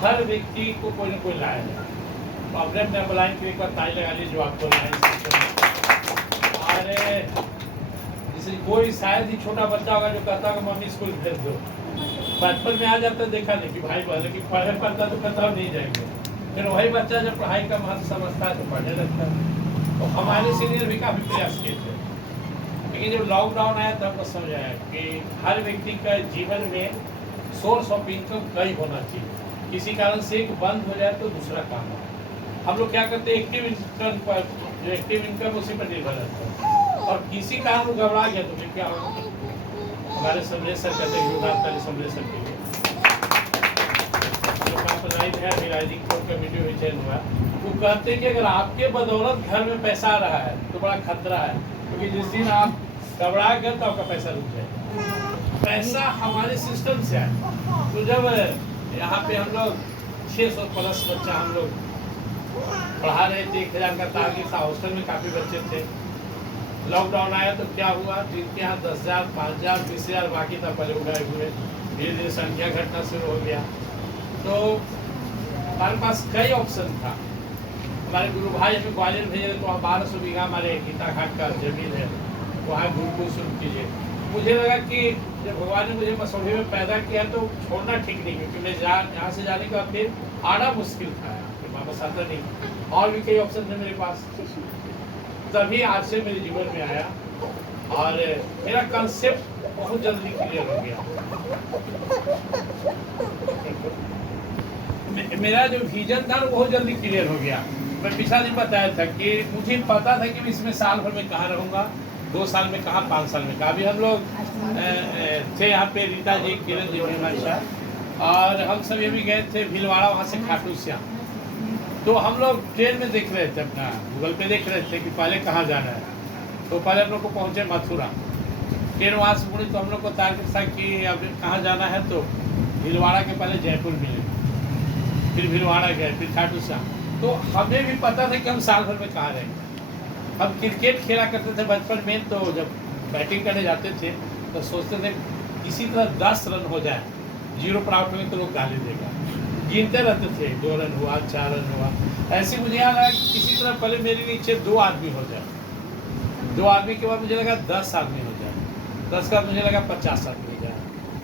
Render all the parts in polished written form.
हर व्यक्ति को कोई ना कोई लाया है। तो अपने अपने बुलाएं तो एक बार ताली लगा लीजिए जो आपको अरे जैसे कोई शायद ही छोटा बच्चा होगा जो कहता होगा मम्मी स्कूल भेज दो, बचपन में आ जाता है देखा नहीं कि भाई बोले कि पढ़े पढ़ता तो कहता हम नहीं जाएंगे, फिर वही बच्चा जब पढ़ाई का महत्व समझता है तो पढ़ने लगता है। तो हमारे सीनियर भी काफ़ी प्रयास किए थे, लेकिन जब लॉकडाउन आया तो हमको समझ आया कि हर व्यक्ति का जीवन में सोर्स ऑफ इनकम कई होना चाहिए। किसी कारण से एक बंद हो जाए तो दूसरा काम है। हम लोग क्या करते हैं, एक्टिव इनकम पर, जो एक्टिव इनकम उसी पर निर्भर रहता है, और किसी कारण वो घबरा गया तो फिर क्या होगा। हमारे समलेश सर कहते हैं पहले समलेश सर के लिए वीडियो चैनल हुआ, वो कहते हैं कि अगर आपके बदौलत घर में पैसा आ रहा है तो बड़ा खतरा है, क्योंकि जिस दिन आप घबरा गए तो आपका पैसा रुक जाएगा। पैसा हमारे सिस्टम से है। तो जब यहाँ पे हम लोग 600 प्लस बच्चा हम लोग पढ़ा रहे थे, 1000 का टारगेट था, हॉस्टल में काफ़ी बच्चे थे। लॉकडाउन आया तो क्या हुआ, जिनके यहाँ 10,000, 5,000, 20,000 बाकी था पहले उगाए हुए, धीरे धीरे संख्या घटना शुरू हो गया। तो हमारे पास कई ऑप्शन था। हमारे गुरु भाई हमें ग्वालियर भेजे तो वहाँ 1200 बीघा हमारे गीता घाट का जमीन है, वहाँ गुरुकुल शुरू कीजिए। मुझे लगा कि जब भगवान ने मुझे मसौढ़ी में पैदा किया तो छोड़ना ठीक नहीं, क्योंकि मैं यहाँ से जाने के बाद फिर आना मुश्किल था, फिर वापस आता नहीं, और भी कई ऑप्शन थे मेरे पास। तभी आज से मेरे जीवन में आया और मेरा कंसेप्ट बहुत जल्दी क्लियर हो गया। मेरा जो विजन था वो बहुत जल्दी क्लियर हो गया। मैं पिछला दिन बताया था कि मुझे पता था कि मैं इसमें साल भर में कहाँ रहूँगा, 2 साल में कहाँ, 5 साल में कहाँ। अभी हम लोग थे यहाँ पे, रीता जी, किरण जी हमारे साथ, और हम सब ये भी गए थे भीलवाड़ा, वहाँ से खाटू श्याम। तो हम लोग ट्रेन में देख रहे थे, अपना गूगल पे देख रहे थे कि पहले कहाँ जाना है। तो पहले हम लोग को पहुँचे मथुरा, ट्रेन वहाँ से मुड़ी तो हम लोग को टारगेट था कि अब कहाँ जाना है, तो भीलवाड़ा के पहले जयपुर मिले, फिर भीलवाड़ा गए, फिर खाटू श्याम। तो हमें भी पता था कि हम साल भर में कहाँ रहेंगे। हम क्रिकेट खेला करते थे बचपन में, तो जब बैटिंग करने जाते थे तो सोचते थे किसी तरह 10 रन हो जाए, 0 पर आउट में तो लोग गाली देगा, गिनते रहते थे, 2 रन हुआ, 4 रन हुआ। ऐसे मुझे याद आया कि किसी तरह पहले मेरे नीचे 2 आदमी हो जाए, 2 आदमी के बाद मुझे लगा 10 आदमी हो जाए, 10 का मुझे लगा 50 आदमी हो जाए,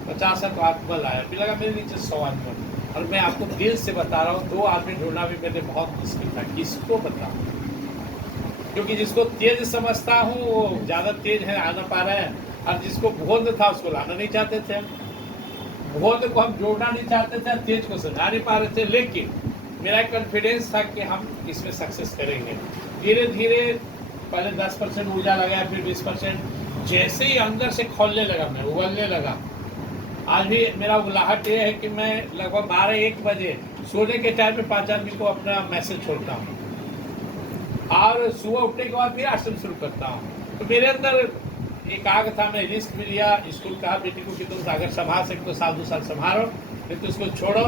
50 का तो आत्मबल आया, फिर लगा मेरे नीचे 100 आदमी। और मैं आपको दिल से बता रहा हूँ, 2 आदमी ढूंढना भी मेरे बहुत मुश्किल था, किसको बताऊँ, क्योंकि जिसको तेज समझता हूँ वो ज़्यादा तेज है, आ ना पा रहा है, और जिसको भोंद था उसको लाना नहीं चाहते थे, भोंद को हम जोड़ना नहीं चाहते थे, तेज को समझा नहीं पा रहे थे। लेकिन मेरा कॉन्फिडेंस था कि हम इसमें सक्सेस करेंगे। धीरे धीरे पहले 10% ऊर्जा लगाया, फिर 20%, जैसे ही अंदर से खोलने लगा, मैं उबलने लगा। आज भी मेरा उगलाहट ये है कि मैं लगभग 12-1 बजे सोने के टाइम में 5 आदमी को अपना मैसेज छोड़ता हूँ, और सुबह उठने के बाद फिर आश्रम शुरू करता हूँ। तो मेरे अंदर एक आग था, मैं रिस्क भी लिया। स्कूल कहा बेटी को कि तुम अगर संभाल सकते तो 1-2 साल संभालो, फिर तो उसको छोड़ो,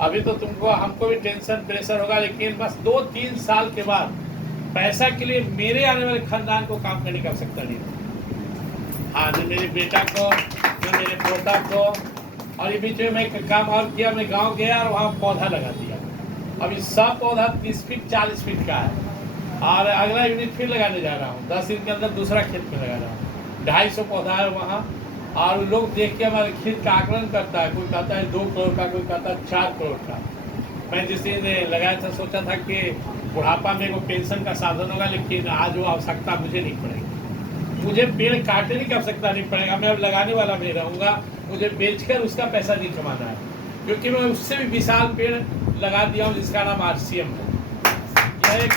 अभी तो तुमको, हमको भी टेंशन प्रेशर होगा, लेकिन बस 2-3 साल के बाद पैसा के लिए मेरे आने वाले खानदान को काम करने की आवश्यकता नहीं है। हाँ, जो मेरे बेटा को, जो मेरे पोता को। और ये बीच में मैं एक काम और किया, मैं गाँव गया और वहाँ पौधा लगा दिया। अभी सब पौधा 30 फीट 40 फीट का है, और अगला यूनिट फिर लगाने जा रहा हूँ, 10 दिन के अंदर दूसरा खेत में लगा रहा हूँ। 250 पौधा है वहाँ, और लोग देख के हमारे खेत का आकलन करता है, कोई कहता है 2 करोड़ का, कोई कहता है 4 करोड़ का। मैं जिस दिन लगाया था सोचा था कि बुढ़ापा में वो पेंशन का साधन होगा, लेकिन आज वो आवश्यकता मुझे नहीं पड़ेगी। मुझे पेड़ काटने की आवश्यकता नहीं पड़ेगा, मैं अब लगाने वाला भी रहूँगा। मुझे बेचकर उसका पैसा नहीं कमाना है, क्योंकि मैं उससे भी विशाल पेड़ लगा दिया हूँ, जिसका नाम RCM है। यह एक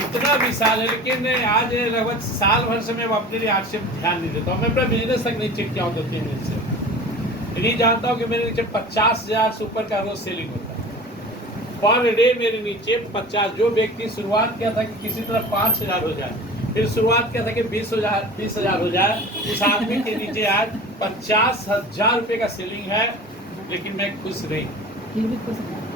इतना विशाल है, लेकिन आज लगभग साल भर से मैं अपने लिए RCM ध्यान नहीं देता हूँ। मैं अपना बिजनेस तक नहीं चेक किया हूँ 2-3 दिन से। नहीं जानता हूँ कि मेरे नीचे 50,000 से ऊपर का रोज सेलिंग होता है पर डे। मेरे नीचे 50, जो व्यक्ति शुरुआत किया था कि किसी तरह 5,000 हो जाए, फिर शुरुआत किया था कि 20,000 हो जाए, उस आदमी के नीचे आज 50,000 रुपये का सेलिंग है, लेकिन मैं खुश नहीं।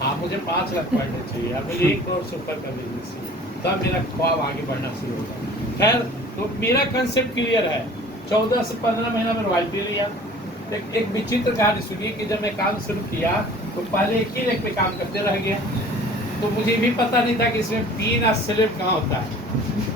हाँ, मुझे 5 लाख पढ़ने चाहिए, अब मुझे 1 करोड़ से ऊपर का बिजनेस है, तब मेरा ख्वाब आगे बढ़ना शुरू होगा। खैर, तो मेरा कंसेप्ट क्लियर है। 14 से 15 महीना में रॉयल्टी लिया, एक विचित्र कहानी सुनिए कि जब मैं काम शुरू किया तो पहले एक ही लेख पे काम करते रह गया, तो मुझे भी पता नहीं था कि इसमें 3 स्लैब कहाँ होता है।